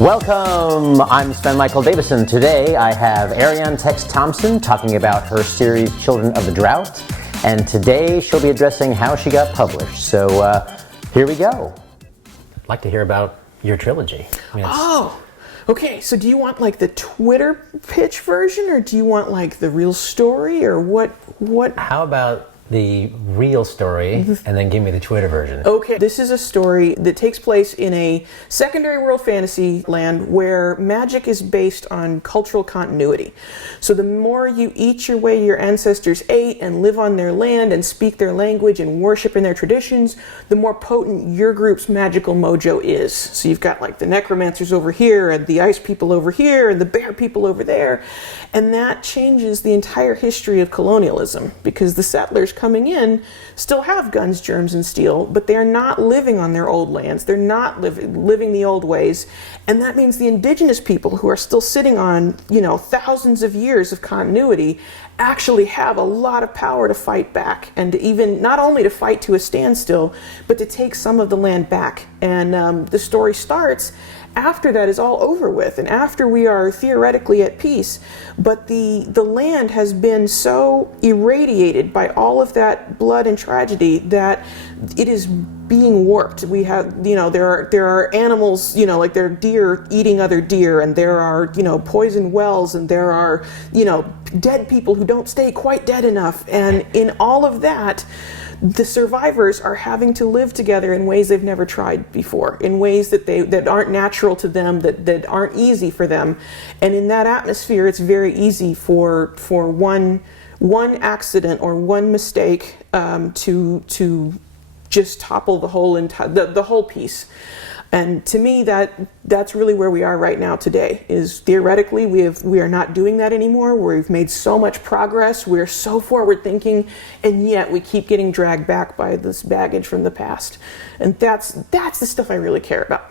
Welcome! I'm Sven Davison. Today I have Arianne Thompson talking about her series Children of the Drought, and today she'll be addressing how she got published. So here we go. I'd like to hear about your trilogy. Okay, so do you want like the Twitter pitch version, or do you want like the real story, or what? How about the real story, and then give me the Twitter version? Okay, this is a story that takes place in a secondary world fantasy land where magic is based on cultural continuity. So the more you eat your way your ancestors ate and live on their land and speak their language and worship in their traditions, the more potent your group's magical mojo is. So you've got like the necromancers over here and the ice people over here and the bear people over there. And that changes the entire history of colonialism, because the settlers coming in still have guns, germs, and steel, but they're not living on their old lands. They're not living the old ways. And that means the indigenous people who are still sitting on, thousands of years of continuity actually have a lot of power to fight back, and to even not only to fight to a standstill, but to take some of the land back. And the story starts after that is all over with, and after we are theoretically at peace, but the land has been so irradiated by all of that blood and tragedy that it is being warped. We have, there are animals, like there are deer eating other deer, and there are, poisoned wells, and there are, dead people who don't stay quite dead enough. And in all of that, the survivors are having to live together in ways they've never tried before, in ways that aren't natural to them, that aren't easy for them. And in that atmosphere, it's very easy for one accident or one mistake to just topple the whole piece. And to me, that's really where we are right now today, is theoretically we are not doing that anymore. We've made so much progress, we're so forward thinking, and yet we keep getting dragged back by this baggage from the past. And that's the stuff I really care about.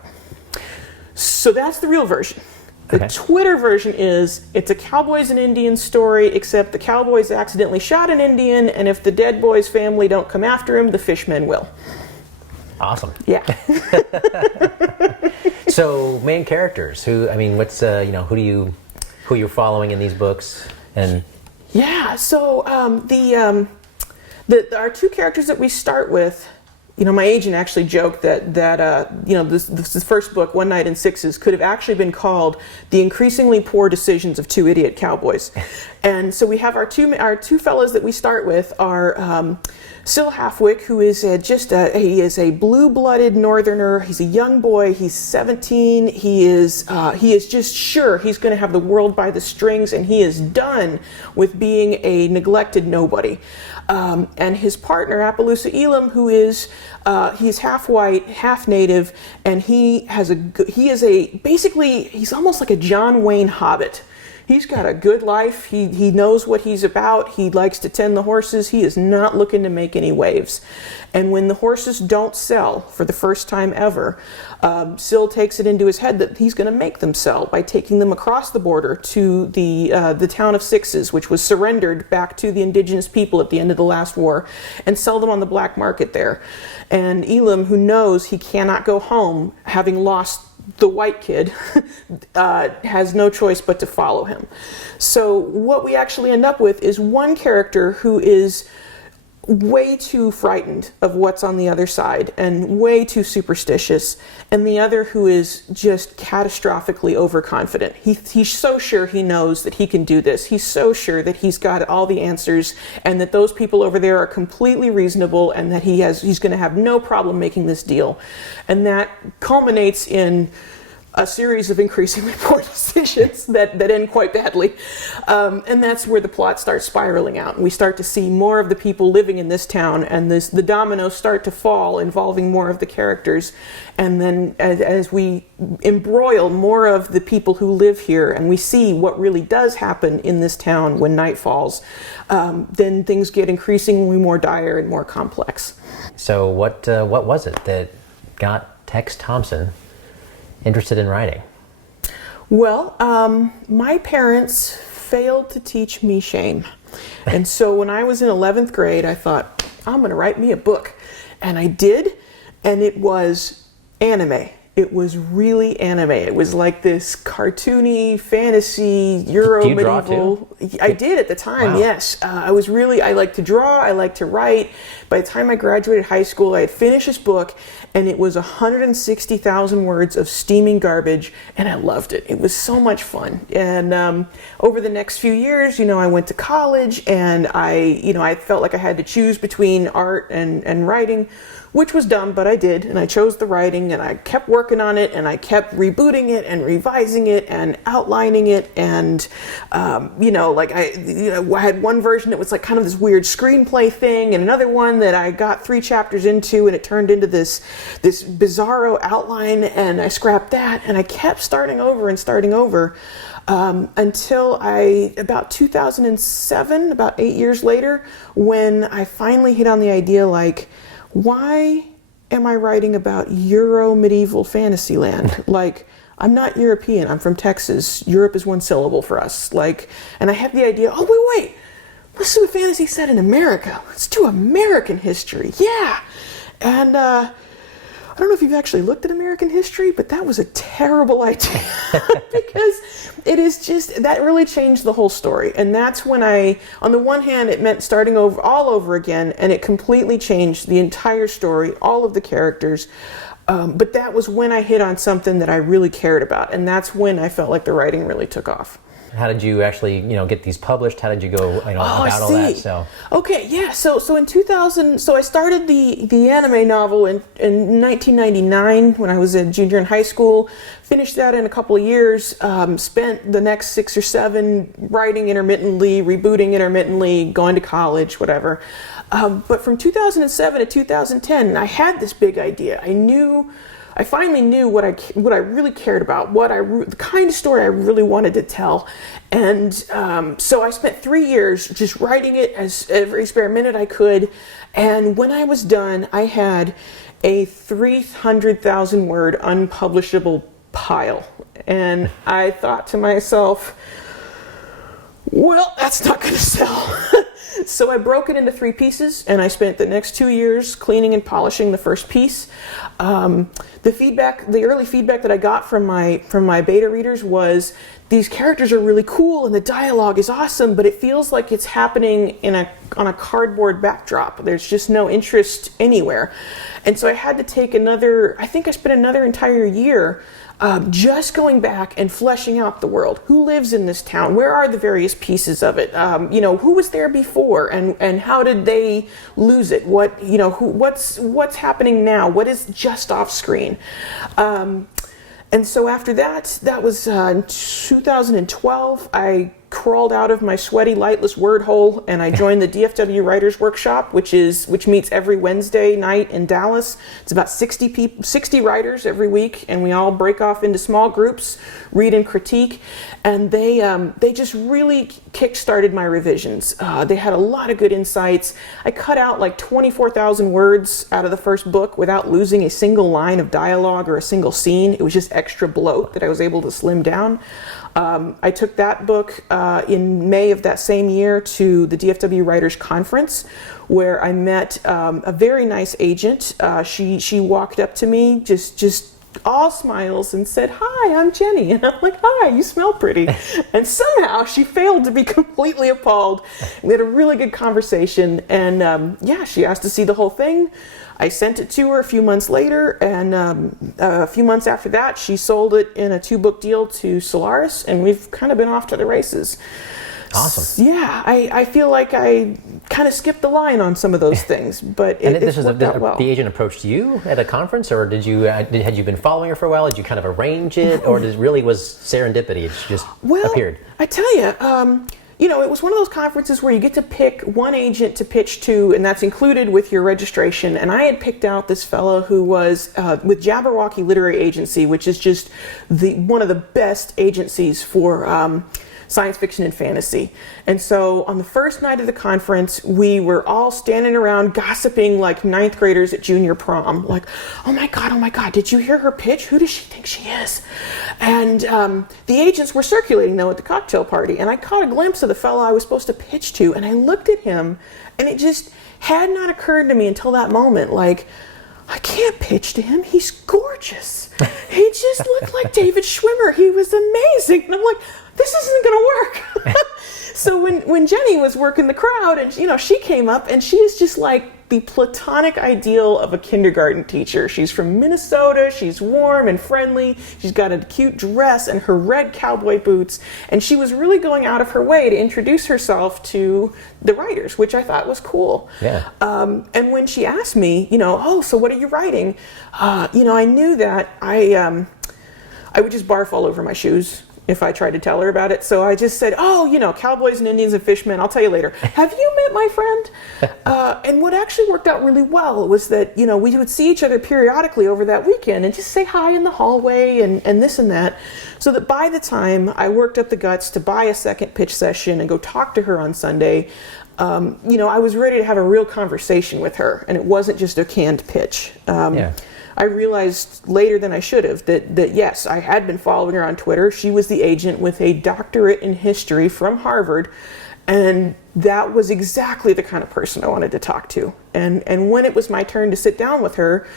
So that's the real version. The Twitter version it's a cowboys and Indians story, except the cowboys accidentally shot an Indian, and if the dead boy's family don't come after him, the fishmen will. Awesome. Yeah. So main characters, what's who you're following in these books? And so our two characters that we start with, my agent actually joked that this first book, One Night in Sixes, could have actually been called The Increasingly Poor Decisions of Two Idiot Cowboys. And so we have our two fellows that we start with are Syl Halfwick, who is he is a blue-blooded northerner. He's a young boy. He's 17. He is just sure he's going to have the world by the strings, and he is done with being a neglected nobody. And his partner, Appaloosa Elam, who is he's half white, half native, and he's almost like a John Wayne Hobbit. He's got a good life. He knows what he's about. He likes to tend the horses. He is not looking to make any waves. And when the horses don't sell for the first time ever, Syl takes it into his head that he's going to make them sell by taking them across the border to the town of Sixes, which was surrendered back to the indigenous people at the end of the last war, and sell them on the black market there. And Elam, who knows he cannot go home, having lost the white kid, has no choice but to follow him. So what we actually end up with is one character who is way too frightened of what's on the other side and way too superstitious, and the other who is just catastrophically overconfident. He's so sure he knows that he can do this. He's so sure that he's got all the answers, and that those people over there are completely reasonable, and that he's going to have no problem making this deal. And that culminates in a series of increasingly poor decisions that end quite badly. And that's where the plot starts spiraling out. And we start to see more of the people living in this town, and the dominoes start to fall, involving more of the characters. And then as we embroil more of the people who live here, and we see what really does happen in this town when night falls, then things get increasingly more dire and more complex. So what was it that got Tex Thompson interested in writing? Well, my parents failed to teach me shame. And so when I was in 11th grade, I thought, I'm going to write me a book. And I did, and it was anime. it was really anime. It was like this cartoony fantasy Euro Do you draw medieval. too? I did at the time, Wow. yes. I like to draw, I like to write. By the time I graduated high school, I had finished this book, and it was 160,000 words of steaming garbage, and I loved it. It was so much fun. And over the next few years, I went to college, and I felt like I had to choose between art and writing, which was dumb, but I did, and I chose the writing, and I kept working on it, and I kept rebooting it and revising it and outlining it, and I had one version that was like kind of this weird screenplay thing, and another one that I got 3 chapters into, and it turned into this bizarro outline, and I scrapped that, and I kept starting over until about 2007, about 8 years later, when I finally hit on the idea, like, why am I writing about Euro medieval fantasy land? Like, I'm not European, I'm from Texas. Europe is one syllable for us. And I had the idea, wait, let's do a fantasy set in America. Let's do American history, yeah. And I don't know if you've actually looked at American history, but that was a terrible idea because it is just, that really changed the whole story. And that's when on the one hand, it meant starting all over again, and it completely changed the entire story, all of the characters. But that was when I hit on something that I really cared about. And that's when I felt like the writing really took off. How did you actually, get these published? How did you go about all that? So okay, yeah. So in 2000, I started the anime novel in 1999 when I was a junior in high school. Finished that in a couple of years. Spent the next 6 or 7 writing intermittently, rebooting intermittently, going to college, whatever. But from 2007 to 2010, I had this big idea. I finally knew what I really cared about, the kind of story I really wanted to tell. And so I spent 3 years just writing it as every spare minute I could. And when I was done, I had a 300,000 word unpublishable pile. And I thought to myself, well, that's not going to sell. So I broke it into 3 pieces, and I spent the next 2 years cleaning and polishing the first piece. The early feedback that I got from my beta readers was, these characters are really cool and the dialogue is awesome, but it feels like it's happening on a cardboard backdrop. There's just no interest anywhere. And so I had to take I think I spent another entire year just going back and fleshing out the world. Who lives in this town? Where are the various pieces of it? Who was there before, and how did they lose it? What's happening now? What is just off screen? And so after that was in 2012. I crawled out of my sweaty, lightless word hole, and I joined the DFW Writers Workshop, which meets every Wednesday night in Dallas. It's about 60 writers every week, and we all break off into small groups, read and critique, and they just really kick-started my revisions. They had a lot of good insights. I cut out like 24,000 words out of the first book without losing a single line of dialogue or a single scene. It was just extra bloat that I was able to slim down. I took that book in May of that same year to the DFW Writers Conference, where I met a very nice agent. She walked up to me, just all smiles, and said, "Hi, I'm Jenny." And I'm like, "Hi, you smell pretty." And somehow she failed to be completely appalled. We had a really good conversation, and she asked to see the whole thing. I sent it to her a few months later, and a few months after that, she sold it in a 2-book deal to Solaris, and we've kind of been off to the races. Awesome. Yeah, I feel like I kind of skipped the line on some of those things, but it worked out well. The agent approached you at a conference, or had you been following her for a while? Did you kind of arrange it, or was serendipity? It just appeared? I tell you, it was one of those conferences where you get to pick one agent to pitch to, and that's included with your registration. And I had picked out this fellow who was with Jabberwocky Literary Agency, which is just one of the best agencies for science fiction and fantasy. And so on the first night of the conference, we were all standing around gossiping like 9th graders at junior prom. Like, oh my God, did you hear her pitch? Who does she think she is? And the agents were circulating, though, at the cocktail party. And I caught a glimpse of the fellow I was supposed to pitch to. And I looked at him, and it just had not occurred to me until that moment, like, I can't pitch to him. He's gorgeous. gorgeous. He just looked like David Schwimmer. He was amazing. And I'm like, this isn't going to work. So when Jenny was working the crowd, and she came up, and she is just like the platonic ideal of a kindergarten teacher. She's from Minnesota. She's warm and friendly. She's got a cute dress and her red cowboy boots. And she was really going out of her way to introduce herself to the writers, which I thought was cool. Yeah. And when she asked me, oh, so what are you writing? I knew that I would just barf all over my shoes if I tried to tell her about it. So I just said, cowboys and Indians and fishmen, I'll tell you later. Have you met my friend? And what actually worked out really well was that, we would see each other periodically over that weekend and just say hi in the hallway and this and that. So that by the time I worked up the guts to buy a second pitch session and go talk to her on Sunday, I was ready to have a real conversation with her, and it wasn't just a canned pitch. I realized later than I should have that yes, I had been following her on Twitter. She was the agent with a doctorate in history from Harvard, and that was exactly the kind of person I wanted to talk to. And when it was my turn to sit down with her,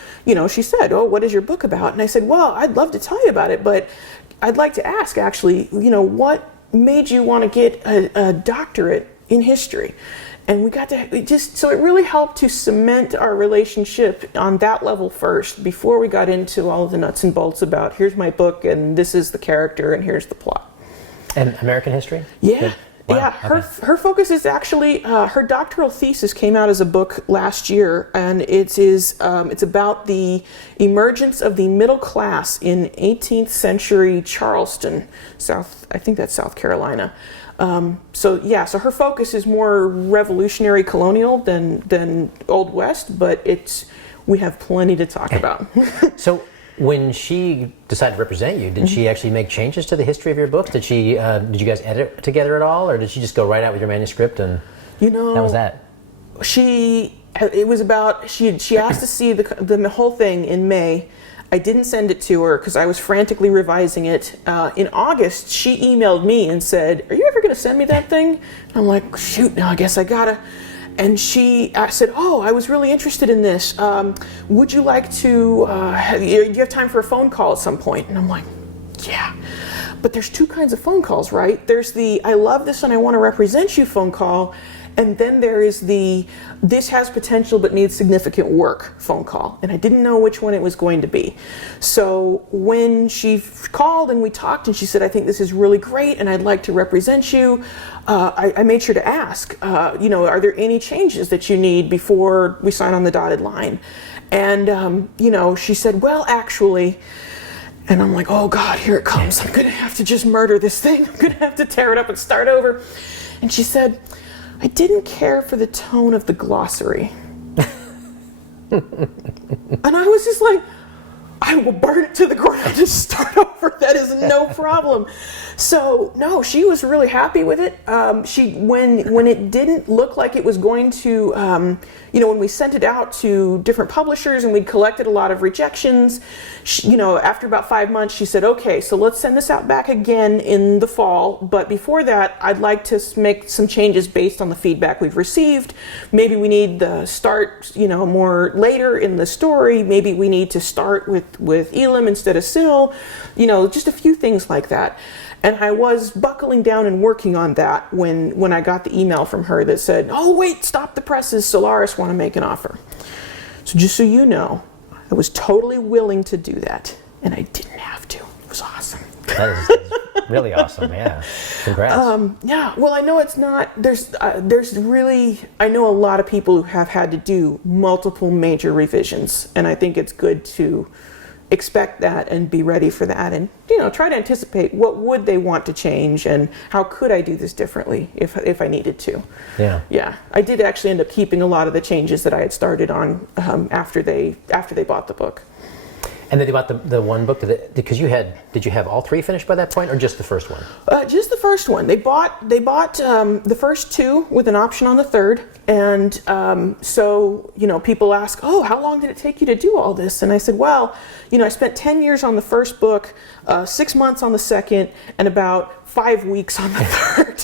she said, "Oh, what is your book about?" And I said, "Well, I'd love to tell you about it, but I'd like to ask actually, what made you want to get a doctorate in history?" And we got to so it really helped to cement our relationship on that level first before we got into all of the nuts and bolts about here's my book and this is the character and here's the plot. And American history? Yeah. Wow. Yeah, her focus is actually her doctoral thesis came out as a book last year, and it's about the emergence of the middle class in 18th century Charleston, I think that's South Carolina. So her focus is more revolutionary colonial than Old West, but we have plenty to talk about. So when she decided to represent you, did she actually make changes to the history of your books? Did you guys edit together at all, or did she just go right out with your manuscript and that was that? She asked to see the whole thing in May. I didn't send it to her because I was frantically revising it. In August, she emailed me and said, "Are you ever going to send me that thing?" And I'm like, "Shoot, now I guess I gotta." And I said, "Oh, I was really interested in this. Would you like to, do you have time for a phone call at some point?" And I'm like, "Yeah." But there's two kinds of phone calls, right? There's the, "I love this and I want to represent you" phone call. And then there is the, "this has potential but needs significant work" phone call. And I didn't know which one it was going to be. So when she called and we talked and she said, "I think this is really great and I'd like to represent you," I made sure to ask, "Are there any changes that you need before we sign on the dotted line?" And, she said, "Well, actually," and I'm like, "Oh God, here it comes. I'm going to have to just murder this thing. I'm going to have to tear it up and start over." And she said, "I didn't care for the tone of the glossary." And I was just like, "I will burn it to the ground and start over. That is no problem." So no, she was really happy with it. When it didn't look like it was going to, when we sent it out to different publishers and we'd collected a lot of rejections, after about 5 months, she said, "Okay, so let's send this out back again in the fall. But before that, I'd like to make some changes based on the feedback we've received. Maybe we need to start, more later in the story. Maybe we need to start with Elam instead of Syl. Just a few things like that." And I was buckling down and working on that when I got the email from her that said, "Oh, wait, stop the presses. Solaris want to make an offer." So just so you know, I was totally willing to do that, and I didn't have to. It was awesome. That is really awesome, yeah. Congrats. Yeah, well, I know it's not, there's really, I know a lot of people who have had to do multiple major revisions, and I think it's good to expect that and be ready for that and, try to anticipate what would they want to change and how could I do this differently if I needed to. Yeah. Yeah. I did actually end up keeping a lot of the changes that I had started on after they bought the book. And then they bought the one book, because did you have all three finished by that point, or just the first one? Just the first one. They bought the first two with an option on the third, and so people ask, "Oh, how long did it take you to do all this?" And I said, "Well, I spent 10 years on the first book, 6 months on the second, and about 5 weeks on the third.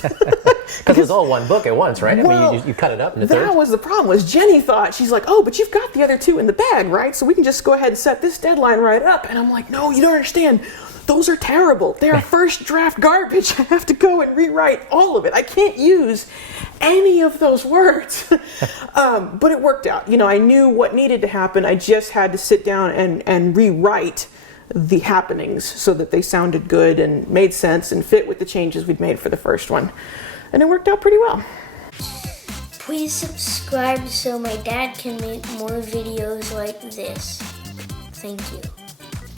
Because it was all one book at once, right? Well, I mean, you cut it up into that thirds. was the problem. Was Jenny thought, she's like, oh, but you've got the other 2 in the bag, right? So we can just go ahead and set this deadline right up. And I'm like, no, you don't understand. Those are terrible. They are first draft garbage. I have to go and rewrite all of it. I can't use any of those words. But it worked out. You know, I knew what needed to happen. I just had to sit down and rewrite the happenings so that they sounded good and made sense and fit with the changes we'd made for the first one. And it worked out pretty well. Please subscribe so my dad can make more videos like this. Thank you.